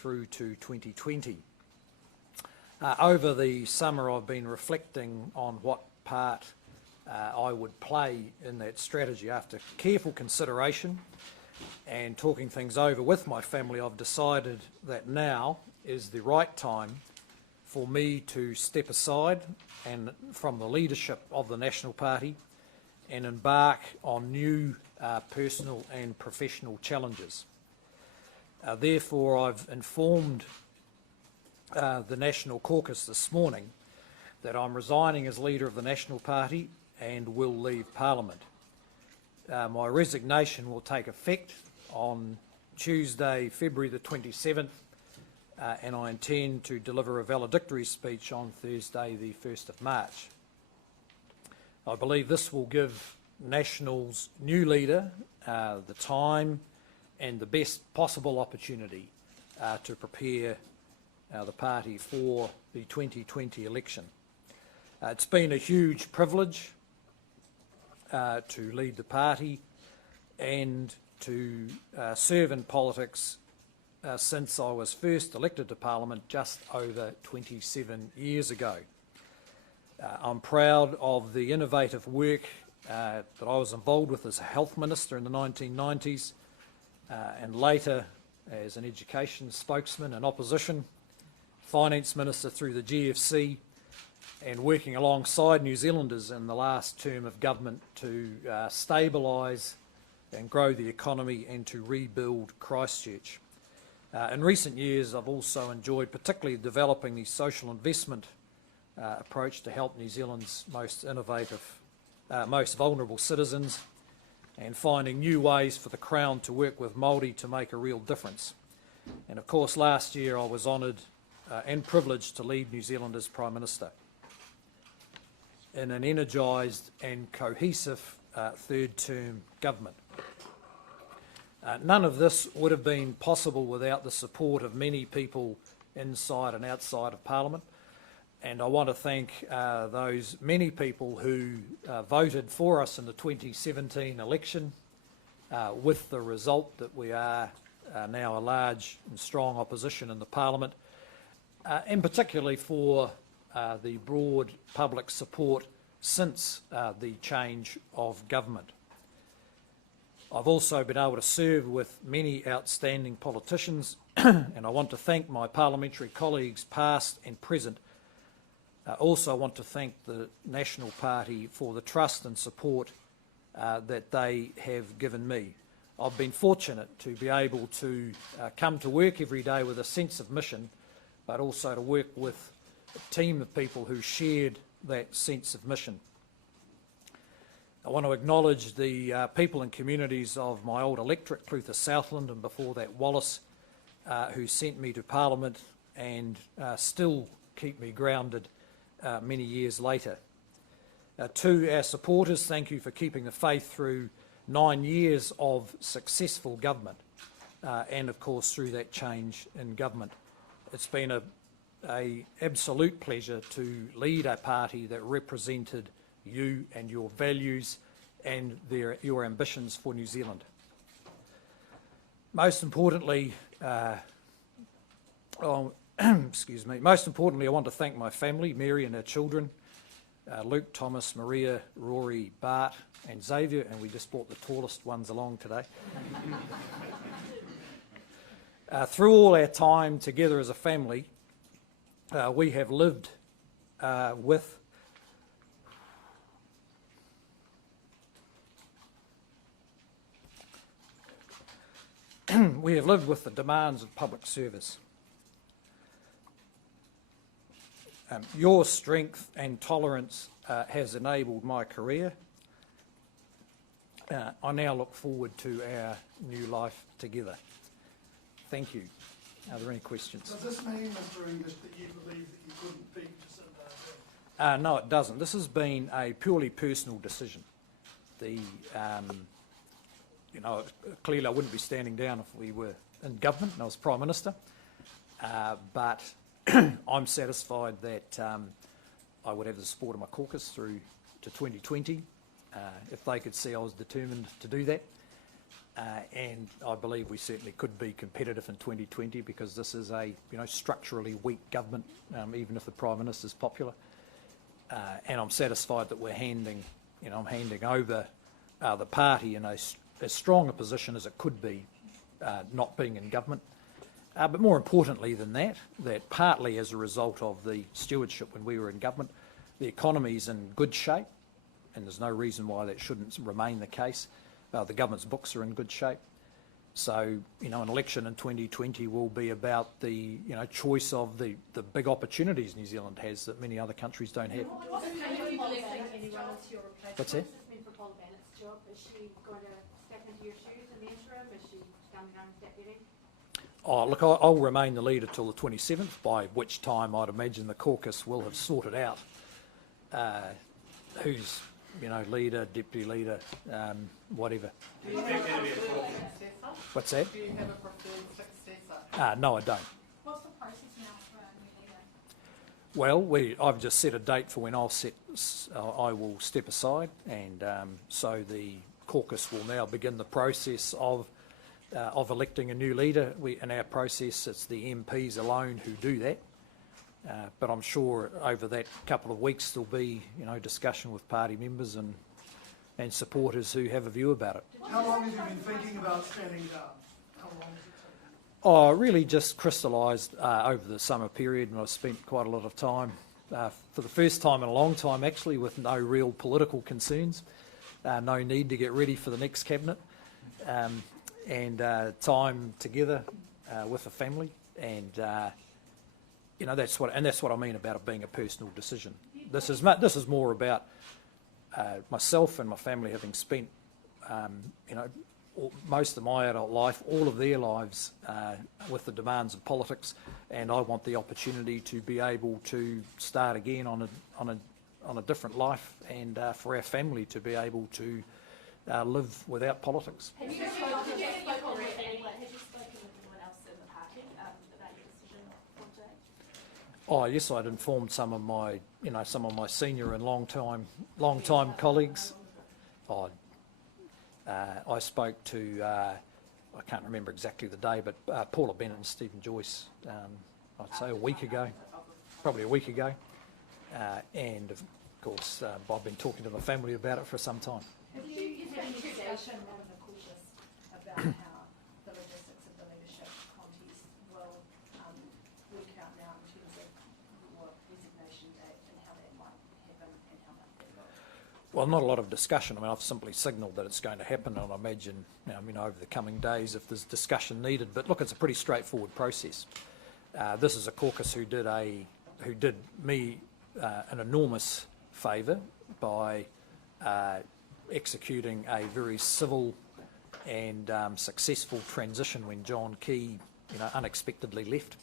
through to 2020. Over the summer I've been reflecting on what part I would play in that strategy. After careful consideration and talking things over with my family, I've decided that now is the right time for me to step aside and from the leadership of the National Party and embark on new personal and professional challenges. Therefore, I've informed the National Caucus this morning that I'm resigning as leader of the National Party and will leave Parliament. My resignation will take effect on Tuesday, February the 27th, and I intend to deliver a valedictory speech on Thursday, the 1st of March. I believe this will give National's new leader the time and the best possible opportunity to prepare the party for the 2020 election. It's been a huge privilege to lead the party and to serve in politics since I was first elected to Parliament just over 27 years ago. I'm proud of the innovative work that I was involved with as a health minister in the 1990s and later as an education spokesman in opposition, finance minister through the GFC, and working alongside New Zealanders in the last term of government to stabilise and grow the economy and to rebuild Christchurch. In recent years, I've also enjoyed particularly developing the social investment approach to help New Zealand's most innovative, most vulnerable citizens, and finding new ways for the Crown to work with Māori to make a real difference. And of course, last year I was honoured and privileged to lead New Zealand as Prime Minister in an energised and cohesive third-term government. None of this would have been possible without the support of many people inside and outside of Parliament, and I want to thank those many people who voted for us in the 2017 election with the result that we are now a large and strong opposition in the Parliament, and particularly for the broad public support since the change of government. I've also been able to serve with many outstanding politicians and I want to thank my parliamentary colleagues past and present. Also want to thank the National Party for the trust and support that they have given me. I've been fortunate to be able to come to work every day with a sense of mission, but also to work with a team of people who shared that sense of mission. I want to acknowledge the people and communities of my old electorate, Clutha Southland, and before that Wallace, who sent me to Parliament and still keep me grounded many years later. To our supporters, thank you for keeping the faith through 9 years of successful government and of course through that change in government. It's been an absolute pleasure to lead a party that represented you and your values and your ambitions for New Zealand. Most importantly, excuse me. Most importantly, I want to thank my family, Mary and her children, Luke, Thomas, Maria, Rory, Bart and Xavier, and we just brought the tallest ones along today. Through all our time together as a family, we have lived with the demands of public service. Your strength and tolerance has enabled my career. I now look forward to our new life together. Thank you. Are there any questions? Does this mean, Mr. English, that you believe that you couldn't beat Jacinda Ardern? No, it doesn't. This has been a purely personal decision. You know, clearly I wouldn't be standing down if we were in government and I was Prime Minister, but I'm satisfied that I would have the support of my caucus through to 2020 if they could see I was determined to do that. and I believe we certainly could be competitive in 2020 because this is a structurally weak government, even if the Prime Minister's popular. And I'm satisfied that we're handing over the party in as strong a position as it could be, not being in government. But more importantly than that, that partly as a result of the stewardship when we were in government, the economy's in good shape, and there's no reason why that shouldn't remain the case. The government's books are in good shape. So, an election in 2020 will be about the, choice of the big opportunities New Zealand has that many other countries don't have. What's the time of electing anyone else to your replacement? What's that? What does this mean for Paul Bennett's job? Is she going to step into your shoes in the interim? Is she standing down as deputy? Oh, look, I'll remain the leader till the 27th, by which time I'd imagine the caucus will have sorted out who's, leader, deputy leader, whatever. Do you have a preferred successor? What's that? Do you have a preferred successor? No, I don't. What's the process now for a new leader? Well, I've just set a date for when I will step aside, and so the caucus will now begin the process of electing a new leader. In our process, it's the MPs alone who do that. But I'm sure over that couple of weeks there'll be, discussion with party members and supporters who have a view about it. How long have you been thinking about standing down? How long has it taken? Oh, really just crystallised over the summer period, and I've spent quite a lot of time, for the first time in a long time actually, with no real political concerns, no need to get ready for the next cabinet, and time together with the family, and that's what I mean about it being a personal decision. This is more about myself and my family having spent most of my adult life, all of their lives, with the demands of politics, and I want the opportunity to be able to start again on a different life, and for our family to be able to live without politics. Have you spoken with anyone else in the party about your decision for today? Oh yes, I'd informed some of my senior and long time colleagues. I spoke to I can't remember exactly the day, but Paula Bennett and Stephen Joyce. I'd say probably a week ago, and of course I've been talking to the family about it for some time. Have you had any discussion with the caucus about how the logistics of the leadership contest will work out now in terms of your resignation date and how that might happen and how might that go? Well, not a lot of discussion. I mean, I've simply signalled that it's going to happen, and I imagine, over the coming days if there's discussion needed. But look, it's a pretty straightforward process. This is a caucus who did me an enormous favour by executing a very civil and successful transition when John Key, unexpectedly left,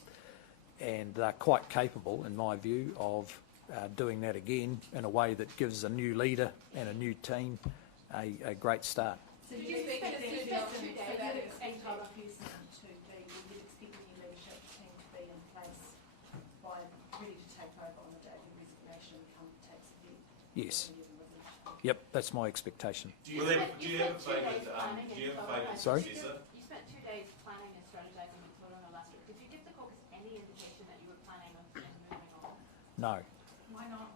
and they're quite capable, in my view, of doing that again in a way that gives a new leader and a new team a great start. So you expect the new leadership team to be in place by ready to take over on the day of resignation come takes effect? Yes. Yep, that's my expectation. Do you have a favourite Sorry? successor? You spent 2 days planning and strategising with Tauranga last week. Did you give the caucus any indication that you were planning on moving on? No. Why not?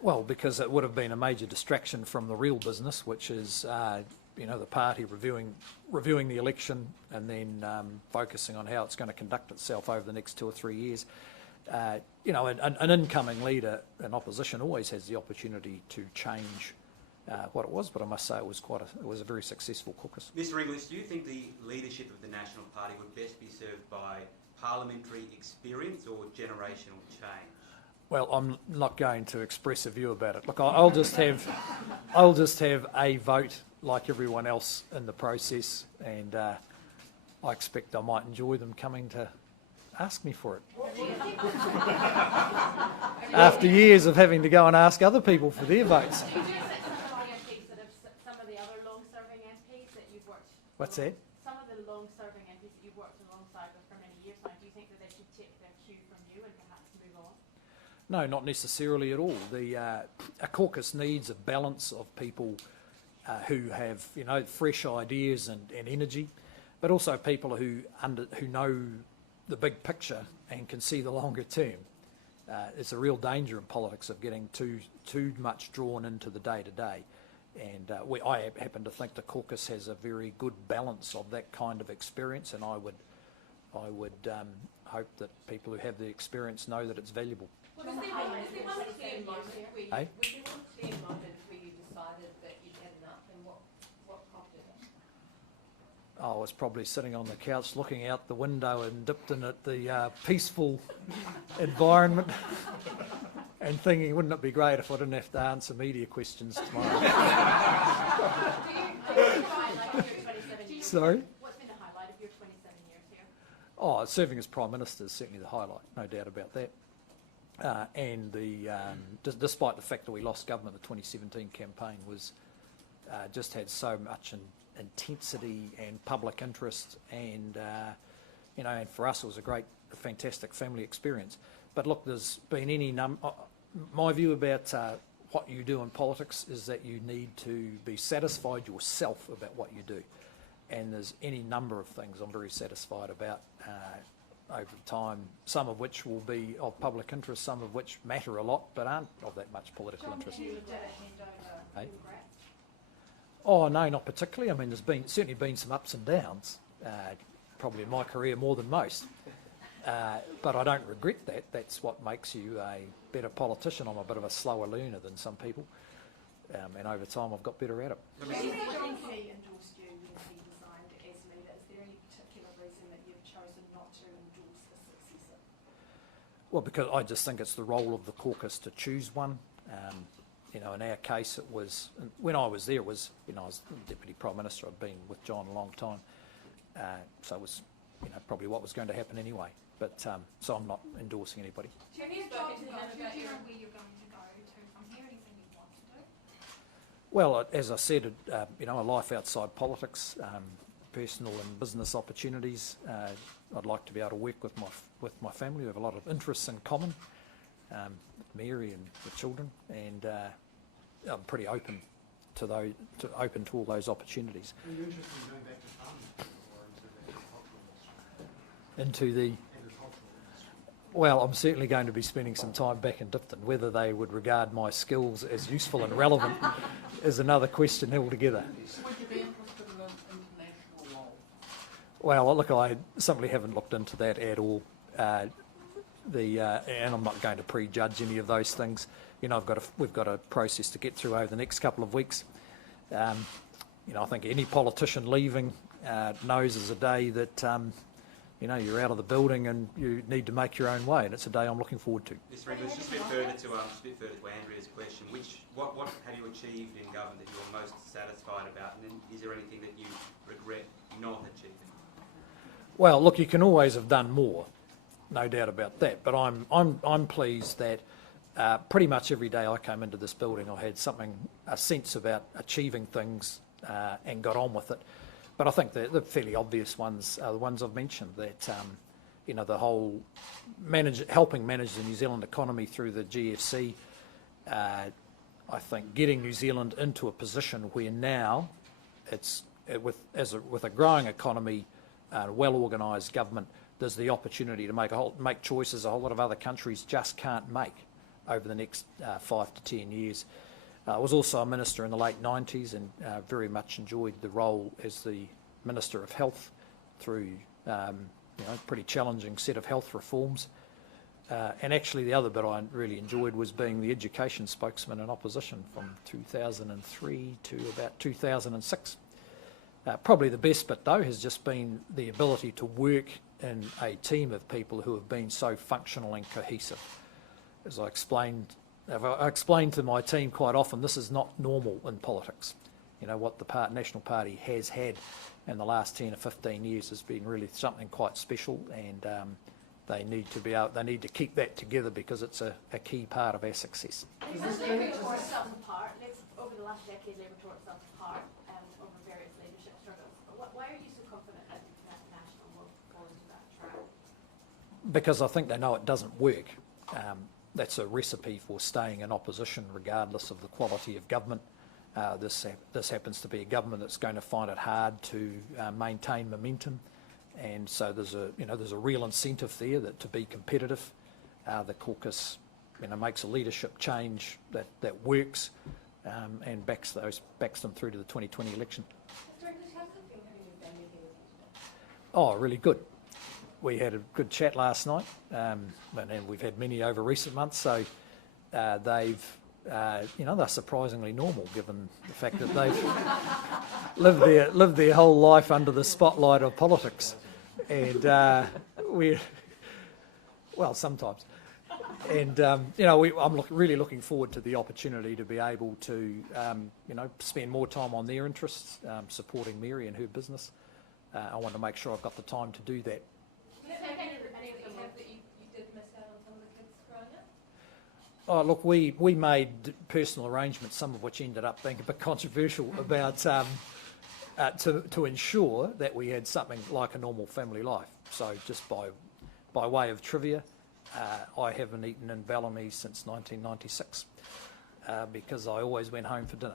Well, because it would have been a major distraction from the real business, which is, the party reviewing the election and then focusing on how it's going to conduct itself over the next 2 or 3 years. An incoming leader in opposition always has the opportunity to change what it was, but I must say it was a very successful caucus. Mr. Inglis, do you think the leadership of the National Party would best be served by parliamentary experience or generational change? Well, I'm not going to express a view about it. Look, I'll just have a vote like everyone else in the process, and I expect I might enjoy them coming to ask me for it. After years of having to go and ask other people for their votes. Do you think some of the other long-serving MPs that you've worked... What's that? Some of the long-serving MPs that you've worked alongside with for many years now, do you think that they should take their cue from you and perhaps move on? No, not necessarily at all. A caucus needs a balance of people who have, you know, fresh ideas and energy, but also people who know the big picture and can see the longer term. It's a real danger in politics of getting too much drawn into the day-to-day. And I happen to think the caucus has a very good balance of that kind of experience, and I would hope that people who have the experience know that it's valuable. Was there one clear moment where Eh? you decided that you'd had enough, and what prompted it? I was probably sitting on the couch looking out the window and Dipton at the peaceful environment and thinking, wouldn't it be great if I didn't have to answer media questions tomorrow? Sorry? What's been the highlight of your 27 years here? Oh, serving as Prime Minister is certainly the highlight, no doubt about that. And despite the fact that we lost government, the 2017 campaign was just had so much intensity and public interest, and you know, and for us it was a fantastic family experience. But look, there's been my view about what you do in politics is that you need to be satisfied yourself about what you do. And there's any number of things I'm very satisfied about over time, some of which will be of public interest, some of which matter a lot but aren't of that much political interest. Hey? Oh no, not particularly. I mean, there's certainly been some ups and downs, probably in my career more than most. But I don't regret that. That's what makes you a better politician. I'm a bit of a slower learner than some people, and over time I've got better at it. John Key endorsed you when he resigned as leader. Is there any particular reason that you've chosen not to endorse the successor? Well, because I just think it's the role of the caucus to choose one. You know, in our case, it was, when I was there, it was, you know, I was Deputy Prime Minister. I'd been with John a long time. So it was, you know, probably what was going to happen anyway. But so I'm not endorsing anybody. Have you spoken to him about Do you know where you're going to go to from here? Anything you want to do? Well, as I said, you know, a life outside politics, personal and business opportunities. I'd like to be able to work with my family. We have a lot of interests in common, Mary and the children, and I'm pretty open to all those opportunities. Are you interested in going back to farming or into the agricultural industry? Into the Agricultural industry. Well, I'm certainly going to be spending some time back in Dipton. Whether they would regard my skills as useful and relevant is another question altogether. would you be interested in an international role? Well, look, I simply haven't looked into that at all. And I'm not going to prejudge any of those things. You know, we've got a process to get through over the next couple of weeks. You know, I think any politician leaving knows there's a day that you know, you're out of the building and you need to make your own way, and it's a day I'm looking forward to. Just a bit further to Andrea's question. What have you achieved in government that you're most satisfied about, and then is there anything that you regret not achieving? Well, look, you can always have done more, no doubt about that. But I'm pleased that pretty much every day I came into this building, I had a sense about achieving things and got on with it. But I think the fairly obvious ones are the ones I've mentioned, that you know, the whole helping manage the New Zealand economy through the GFC. I think getting New Zealand into a position where now with a growing economy, well organised government, there's the opportunity to make choices a whole lot of other countries just can't make over the next 5 to 10 years. I was also a minister in the late 90s and very much enjoyed the role as the Minister of Health through you know, a pretty challenging set of health reforms. And actually the other bit I really enjoyed was being the education spokesman in opposition from 2003 to about 2006. Probably the best bit though has just been the ability to work in a team of people who have been so functional and cohesive. As I explained to my team quite often, this is not normal in politics. You know, what the National Party has had in the last 10 or 15 years has been really something quite special, and they need to keep that together because it's a key part of our success. Labour tore itself apart. Over the last decade, Labour tore itself apart over various leadership struggles. Why are you so confident that National will fall into that trap? Because I think they know it doesn't work. That's a recipe for staying in opposition regardless of the quality of government. This happens to be a government that's going to find it hard to maintain momentum, and so there's a real incentive there that to be competitive. The caucus makes a leadership change that works and backs them through to the 2020 election. Oh, really good. We had a good chat last night, and we've had many over recent months. So they're surprisingly normal, given the fact that they've lived their whole life under the spotlight of politics, and sometimes. And I'm really looking forward to the opportunity to be able to spend more time on their interests, supporting Mary and her business. I want to make sure I've got the time to do that. Oh, look, we made personal arrangements, some of which ended up being a bit controversial, about to ensure that we had something like a normal family life. So just by way of trivia, I haven't eaten in Bellamy since 1996 because I always went home for dinner.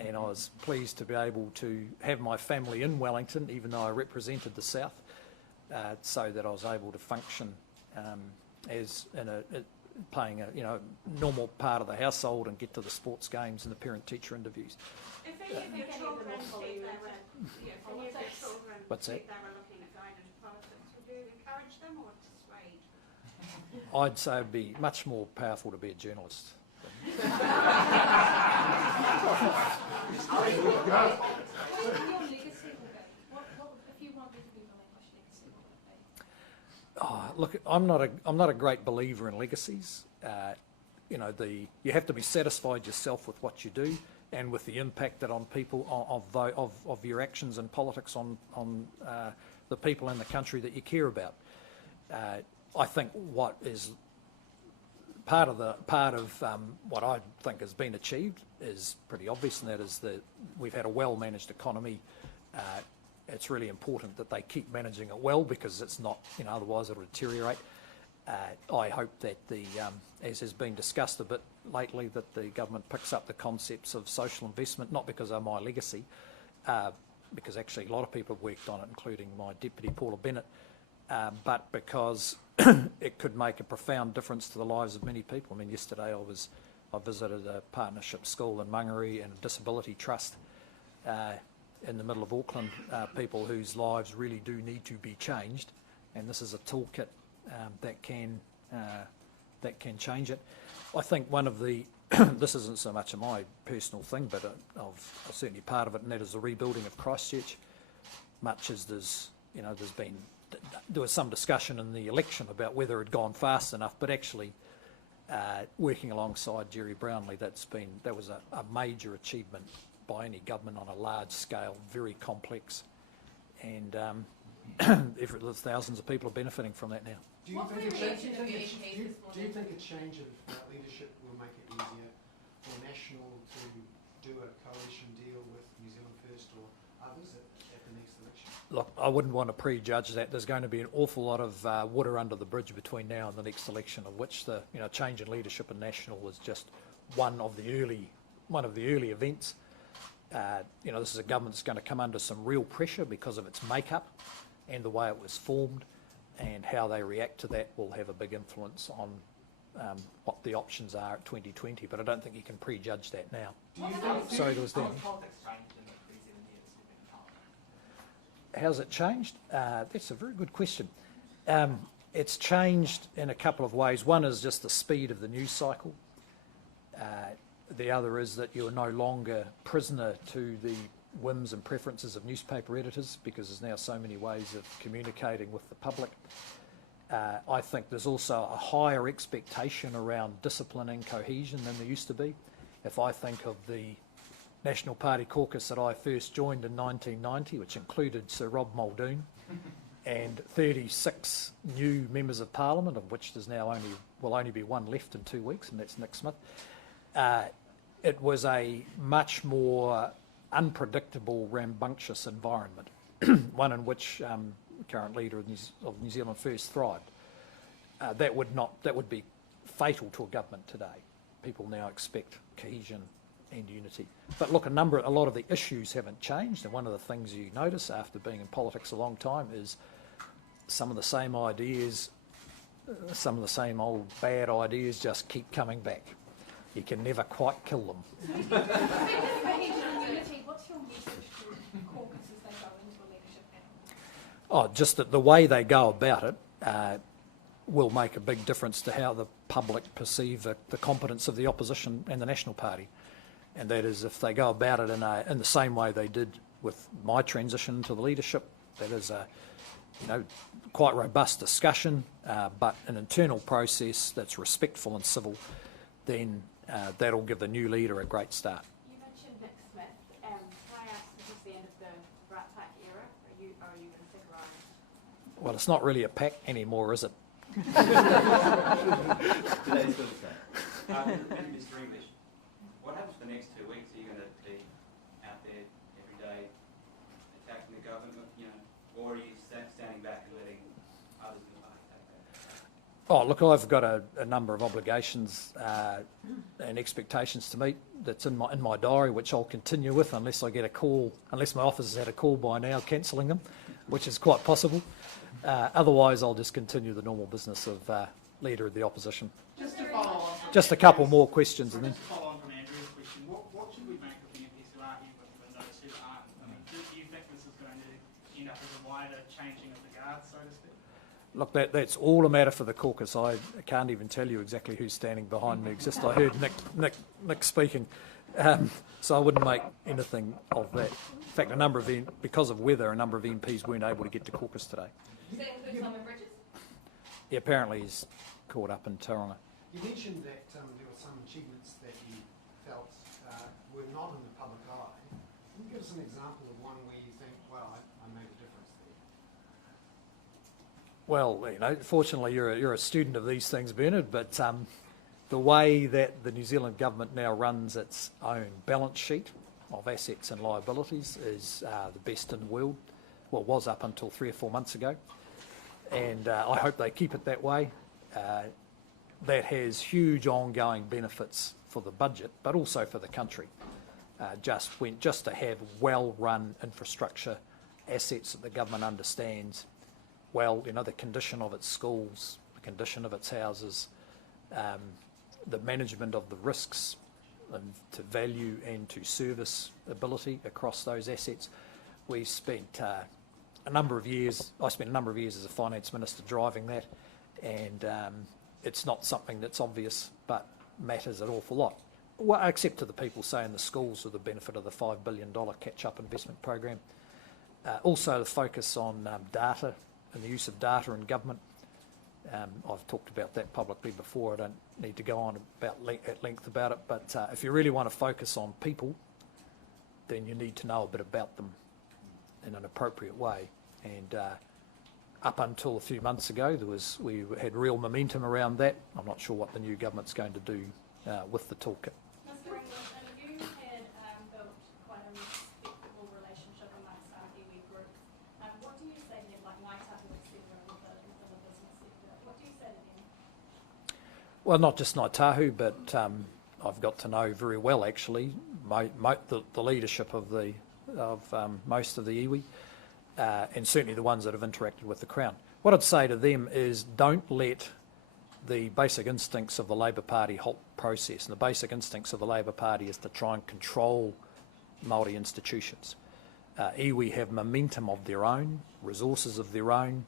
And I was pleased to be able to have my family in Wellington, even though I represented the South, so that I was able to function as playing a normal part of the household and get to the sports games and the parent-teacher interviews. If any of your children state they were, What's that? they were looking at going into politics, would you encourage them or dissuade? I'd say it'd be much more powerful to be a journalist. Look, I'm not a great believer in legacies. You have to be satisfied yourself with what you do and with the impact that on people of your actions and politics on the people in the country that you care about. I think what is part of what I think has been achieved is pretty obvious, and that is that we've had a well-managed economy. It's really important that they keep managing it well, because it's not, otherwise it'll deteriorate. I hope that as has been discussed a bit lately, that the government picks up the concepts of social investment, not because they're my legacy, because actually a lot of people have worked on it, including my deputy Paula Bennett, but because it could make a profound difference to the lives of many people. I mean, yesterday I visited a partnership school in Mangere and a disability trust in the middle of Auckland, people whose lives really do need to be changed, and this is a toolkit that can change it. I think one of the this isn't so much of my personal thing, but of certainly part of it, and that is the rebuilding of Christchurch. Much as there was some discussion in the election about whether it had gone fast enough, but actually working alongside Jerry Brownlee, that was a major achievement by any government on a large scale, very complex, and there's thousands of people are benefiting from that now. Do you think a change of leadership will make it easier for National to do a coalition deal with New Zealand First or others at the next election? Look, I wouldn't want to prejudge that. There's going to be an awful lot of water under the bridge between now and the next election, of which the change in leadership in National was just one of the early events. This is a government that's going to come under some real pressure because of its makeup and the way it was formed, and how they react to that will have a big influence on what the options are at 2020. But I don't think you can prejudge that now. Sorry, there was Dan. How's it changed? That's a very good question. It's changed in a couple of ways. One is just the speed of the news cycle. The other is that you're no longer prisoner to the whims and preferences of newspaper editors, because there's now so many ways of communicating with the public. I think there's also a higher expectation around discipline and cohesion than there used to be. If I think of the National Party caucus that I first joined in 1990, which included Sir Rob Muldoon and 36 new members of Parliament, of which there's now will only be one left in 2 weeks, and that's Nick Smith. It was a much more unpredictable, rambunctious environment, one in which current leader of New Zealand First thrived. That would be fatal to a government today. People now expect cohesion and unity. But look, a lot of the issues haven't changed, and one of the things you notice after being in politics a long time is some of the same ideas, some of the same old bad ideas just keep coming back. You can never quite kill them. What's your message to caucus as they go into a leadership panel? Oh, just that the way they go about it will make a big difference to how the public perceive the competence of the opposition and the National Party. And that is, if they go about it in the same way they did with my transition to the leadership, that is a quite robust discussion, but an internal process that's respectful and civil, then that'll give the new leader a great start. You mentioned Nick Smith. Can I ask, is this the end of the Rat Pack era? Are you going to stick around? Well, it's not really a pack anymore, is it? Today's good to say. Mr. English, what happens for the next 2 weeks? Are you going to be out there every day attacking the government, or are you standing back and letting others in the party take that? Oh, look, I've got a number of obligations and expectations to meet that's in my diary, which I'll continue with unless I get a call, unless my office has had a call by now cancelling them, which is quite possible. Otherwise, I'll just continue the normal business of Leader of the Opposition. Just to follow on from Just a couple more questions and then... Just to follow on from Andrew's question, what should we make of the MPs who are here and those who aren't? I mean, do you think this is going to end up as a wider changing of the guard, so to speak? Look, that's all a matter for the caucus. I can't even tell you exactly who's standing behind me. Just I heard Nick speaking, so I wouldn't make anything of that. In fact, because of weather, a number of MPs weren't able to get to caucus today. Does that include Simon Bridges? Yeah, apparently he's caught up in Tauranga. You mentioned that there were some achievements that you felt were not in the public eye. Can you give us an example of one where you think, well, I made a difference there? Well, fortunately you're a student of these things, Bernard, but the way that the New Zealand government now runs its own balance sheet of assets and liabilities is the best in the world. Well, it was up until 3 or 4 months ago. And I hope they keep it that way. That has huge ongoing benefits for the budget, but also for the country. Just to have well-run infrastructure, assets that the government understands, the condition of its schools, the condition of its houses, the management of the risks and to value and to service ability across those assets. We spent I spent a number of years as a finance minister driving that, and it's not something that's obvious but matters an awful lot. Well, except to the people saying the schools are the benefit of the $5 billion catch-up investment program. Also the focus on data and the use of data in government. I've talked about that publicly before. I don't need to go on at length about it, but if you really want to focus on people, then you need to know a bit about them in an appropriate way. And up until a few months ago, we had real momentum around that. I'm not sure what the new government's going to do with the toolkit. Mr. English, and you had built quite a respectable relationship amongst our iwi group. What do you say to them, like Ngāi Tahu, etc., within the business sector? What do you say to them? Well, not just Ngāi Tahu, but I've got to know very well, actually, the leadership of most of the iwi, and certainly the ones that have interacted with the Crown. What I'd say to them is don't let the basic instincts of the Labour Party halt process. And the basic instincts of the Labour Party is to try and control Māori institutions. Iwi have momentum of their own, resources of their own.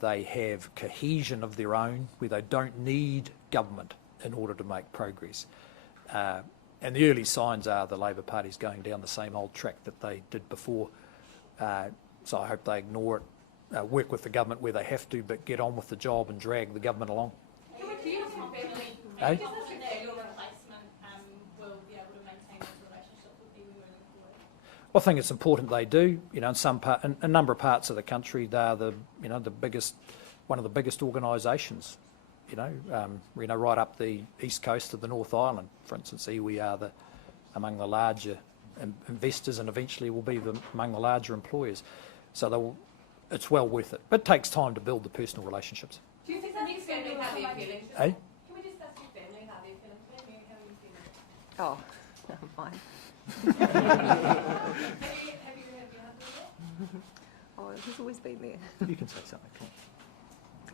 They have cohesion of their own, where they don't need government in order to make progress. And the early signs are the Labour Party's going down the same old track that they did before. So I hope they ignore it, work with the government where they have to, but get on with the job and drag the government along. Do you feel confident Eh? that your replacement will be able to maintain this relationship with iwi moving forward? Well, I think it's important they do. In a number of parts of the country, they're one of the biggest organisations. Right up the east coast of the North Island, for instance, iwi are among the larger investors and eventually will be among the larger employers. So it's well worth it. But it takes time to build the personal relationships. Do you think the next family How will do you make feel? Eh? Can we discuss your family? How they're feeling? How are you feeling? Oh, Fine. Have you had your husband there? Oh, he's always been there. You can say something.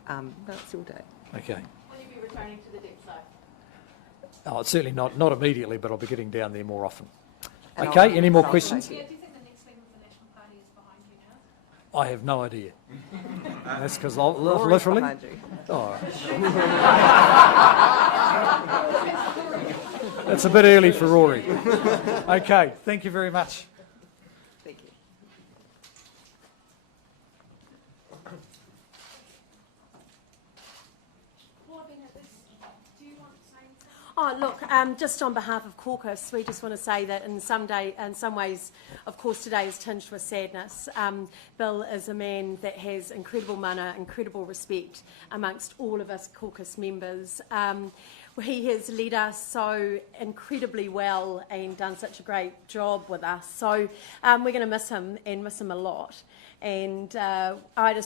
No, it's all day. Okay. Will you be returning to the deep south? Oh, it's certainly not immediately, but I'll be getting down there more often. And Okay, any more I'll questions? take Yeah, it. do you think the next leader of the National Party is behind you now? I have no idea. That's because Rory's literally. behind you. Oh. It's a bit early for Rory. Okay, thank you very much. Thank you. Do you want to say anything? Oh, look, just on behalf of caucus, we just want to say that in some ways, of course, today is tinged with sadness. Bill is a man that has incredible mana, incredible respect amongst all of us caucus members. He has led us so incredibly well and done such a great job with us. So we're going to miss him and miss him a lot. And I just